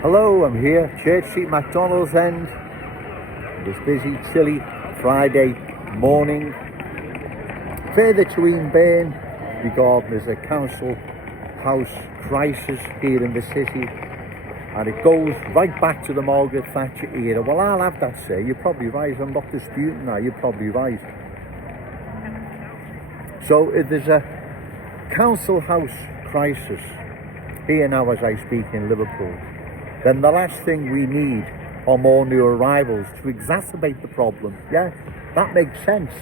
Hello, I'm here, Church Street, McDonald's End. This busy, chilly Friday morning. Further to Eanburn, regarding there's a council house crisis here in the city, and it goes right back to the Margaret Thatcher era. Well, I'll have that say. You're probably right. I'm not disputing that. You're probably right. So if there's a council house crisis here now as I speak in Liverpool, then the last thing we need are more new arrivals to exacerbate the problem. Yeah, that makes sense.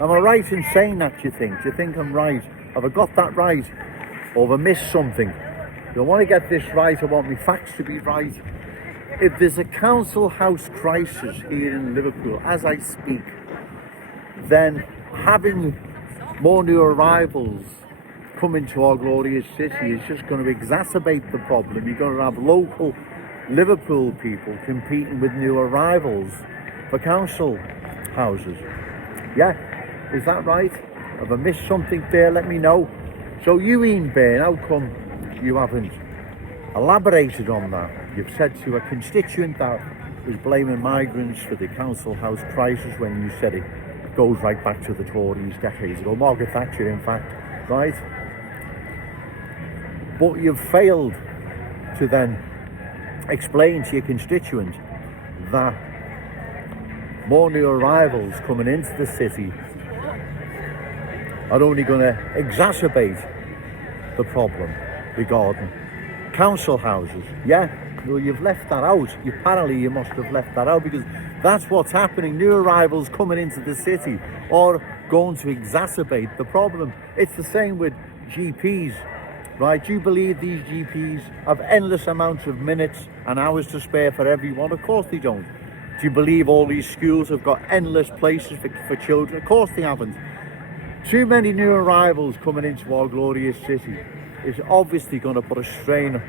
Am I right in saying that, do you think? Do you think I'm right? Have I got that right? Or have I missed something? I want to get this right. I want my facts to be right. If there's a council house crisis here in Liverpool as I speak, then having more new arrivals coming to our glorious city is just going to exacerbate the problem. You're going to have local Liverpool people competing with new arrivals for council houses. Yeah, is that right? Have I missed something there? Let me know. So you, Eanburn, how come you haven't elaborated on that? You've said to a constituent that was blaming migrants for the council house crisis when you said it goes right back to the Tories decades ago, Margaret Thatcher in fact, right? But you've failed to then explain to your constituent that more new arrivals coming into the city are only going to exacerbate the problem regarding council houses. Yeah, well, you've left that out. Apparently you must have left that out, because that's what's happening. New arrivals coming into the city are going to exacerbate the problem. It's the same with GPs, right? Do you believe these GPs have endless amounts of minutes and hours to spare for everyone? Of course they don't. Do you believe all these schools have got endless places for children? Of course they haven't. Too many new arrivals coming into our glorious city is obviously going to put a strain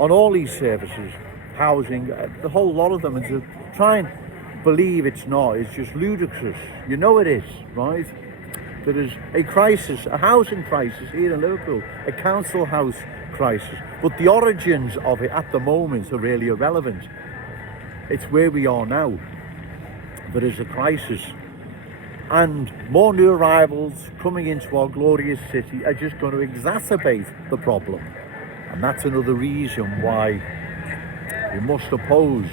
on all these services, housing, the whole lot of them, and to try and believe it's not is just ludicrous. You know it is, right? There is a crisis, a housing crisis here in Liverpool, a council house crisis, but the origins of it at the moment are really irrelevant. It's where we are now. There is a crisis, and more new arrivals coming into our glorious city are just going to exacerbate the problem. And that's another reason why we must oppose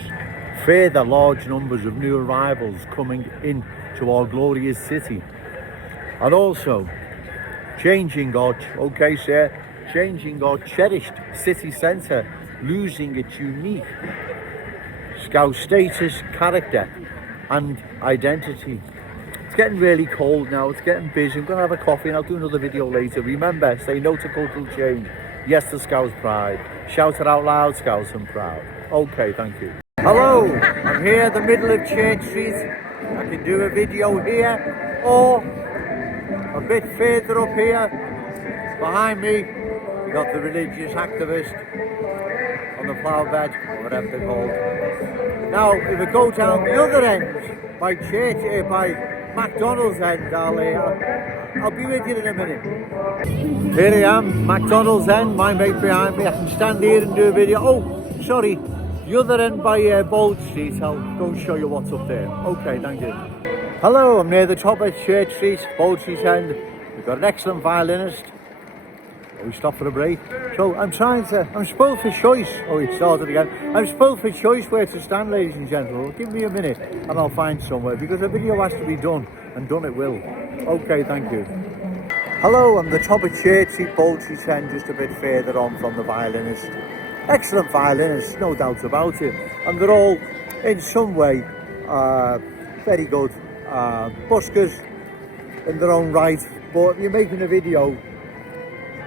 further large numbers of new arrivals coming into our glorious city. And also changing our cherished city centre, losing its unique Scout status, character and identity. It's getting really cold now, it's getting busy. I'm going to have a coffee and I'll do another video later. Remember, say no to cultural change, yes to Scouts pride, shout it out loud, Scouts and proud. Okay, thank you. Hello, I'm here in the middle of Church Street. I can do a video here, or a bit further up here, behind me, we got the religious activist on the plough bed, or whatever they're called. Now, if we go down the other end, by McDonald's end, I'll be with you in a minute. Here I am, McDonald's end, my mate behind me. I can stand here and do a video. Oh, sorry, the other end by Bold Street. I'll go and show you what's up there. Okay, thank you. Hello, I'm near the top of Church Street, Bold Street end. We've got an excellent violinist. We stop for a break. So I'm spoiled for choice. Oh, it started again. I'm spoiled for choice where to stand, ladies and gentlemen. Give me a minute and I'll find somewhere, because a video has to be done, and done it will. Okay, thank you. Hello, I'm the top of Church Street, Bold Street end, just a bit further on from the violinist. Excellent violinist, no doubt about it. And they're all, in some way, very good buskers in their own right. But if you're making a video,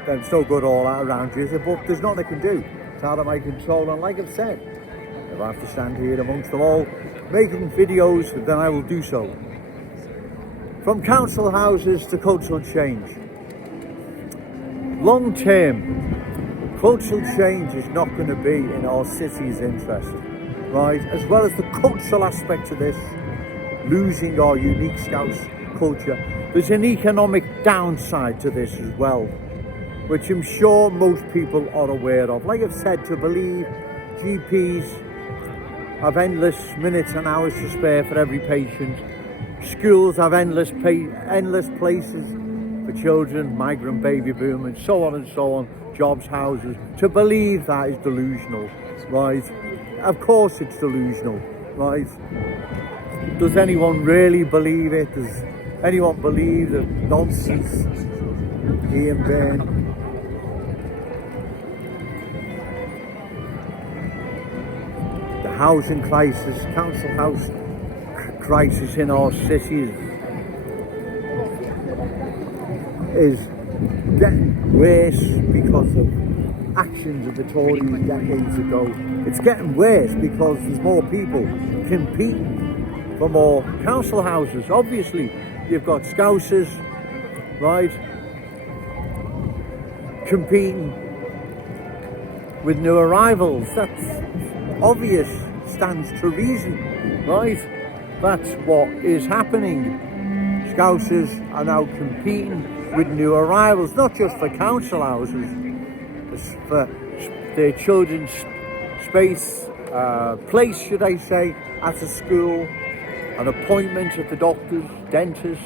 then it's no good all that around you, but there's nothing I can do. It's out of my control, and like I've said, if I have to stand here amongst them all making videos, then I will do so. From council houses to cultural change. Long term, cultural change is not going to be in our city's interest, right? As well as the cultural aspect of this, losing our unique Scouse culture, there's an economic downside to this as well. which I'm sure most people are aware of. Like I've said, to believe GPs have endless minutes and hours to spare for every patient. Schools have endless places for children, migrant baby boom, and so on and so on. Jobs, houses. To believe that is delusional, right? Of course it's delusional, right? Does anyone really believe it? Does anyone believe the nonsense being burned? The housing crisis, council house crisis in our cities is getting worse because of actions of the Tories decades ago. It's getting worse because there's more people competing for more council houses. Obviously, you've got Scousers, right, competing with new arrivals. That's obvious, stands to reason, right? That's what is happening. Scousers are now competing with new arrivals, not just for council houses, it's for their children's space, place, should I say, at a school, an appointment at the doctors, dentists,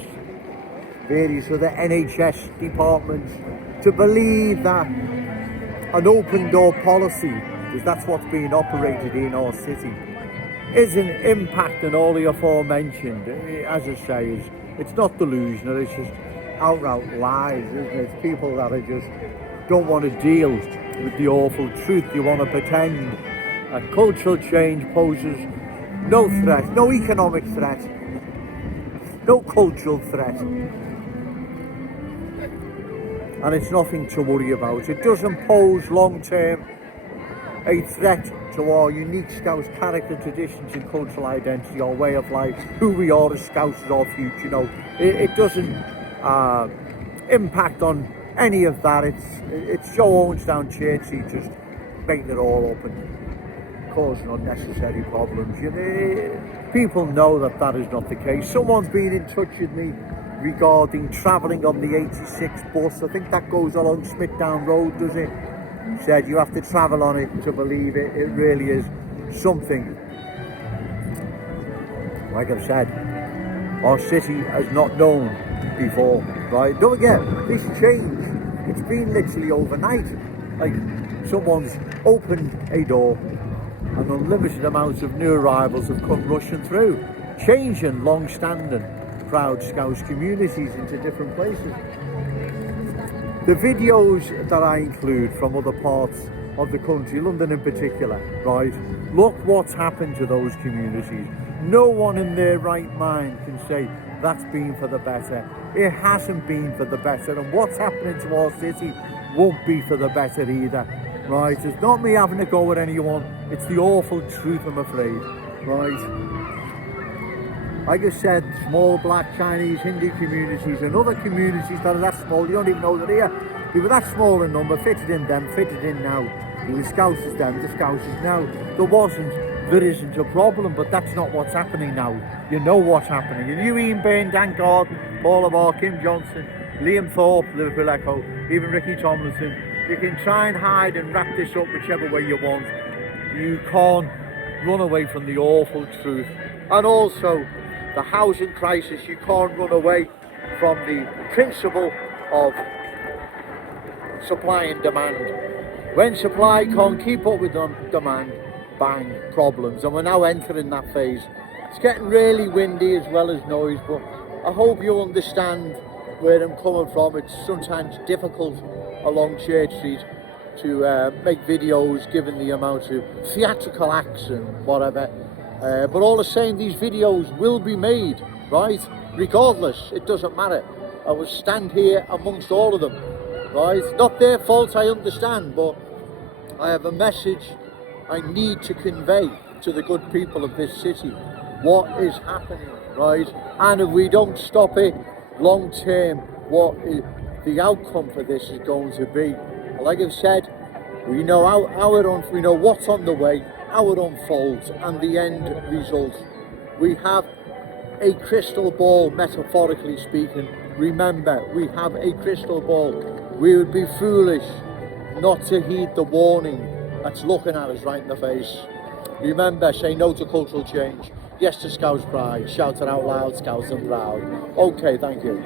various other NHS departments. To believe that an open door policy, because that's what's being operated in our city, isn't impacting all the aforementioned, as I say, it's not delusional, it's just outright lies, isn't it? It's people that are just don't want to deal with the awful truth. They want to pretend that cultural change poses no threat, no economic threat, no cultural threat, and it's nothing to worry about. It doesn't pose long-term a threat to our unique Scouse character, traditions and cultural identity, our way of life, who we are as Scouts, our future. You know, it doesn't impact on any of that. It's Joe Owens down Churchy just making it all up and causing unnecessary problems. You know, people know that that is not the case. Someone's been in touch with me regarding travelling on the 86 bus. I think that goes along Smithdown Road, does it? Said you have to travel on it to believe it. It really is something. Like I've said, our city has not known before, right? Don't forget, this change, it's been literally overnight. Like, someone's opened a door and unlimited amounts of new arrivals have come rushing through, changing long-standing proud Scouse communities into different places. The videos that I include from other parts of the country, London in particular, right? Look what's happened to those communities. No one in their right mind can say that's been for the better. It hasn't been for the better, and what's happening to our city won't be for the better either, right? It's not me having a go at anyone, it's the awful truth, I'm afraid, right? Like I said, small black, Chinese, Hindu communities and other communities that are that small, you don't even know they're here. They were that small in number, fitted in then, fitted in now. The Scousers then, the Scousers now. There isn't a problem, but that's not what's happening now. You know what's happening. And you, Ian Bain, Dan Gordon, Paul Lamar, Kim Johnson, Liam Thorpe, Liverpool Echo, even Ricky Tomlinson, you can try and hide and wrap this up whichever way you want. You can't run away from the awful truth. And also, the housing crisis, you can't run away from the principle of supply and demand. When supply can't keep up with demand, bang, problems. And we're now entering that phase. It's getting really windy as well as noise, but I hope you understand where I'm coming from. It's sometimes difficult along Church Street to make videos given the amount of theatrical acts and whatever. But all the same, these videos will be made, right? Regardless, it doesn't matter. I will stand here amongst all of them, right? Not their fault, I understand, but I have a message I need to convey to the good people of this city. What is happening, right? And if we don't stop it long term, what is the outcome for this is going to be? Like I've said, we know we know what's on the way, how it unfolds, and the end result. We have a crystal ball, metaphorically speaking. Remember, we have a crystal ball. We would be foolish not to heed the warning that's looking at us right in the face. Remember, say no to cultural change, yes to Scouse pride, shout it out loud, Scouts and proud. Okay, thank you.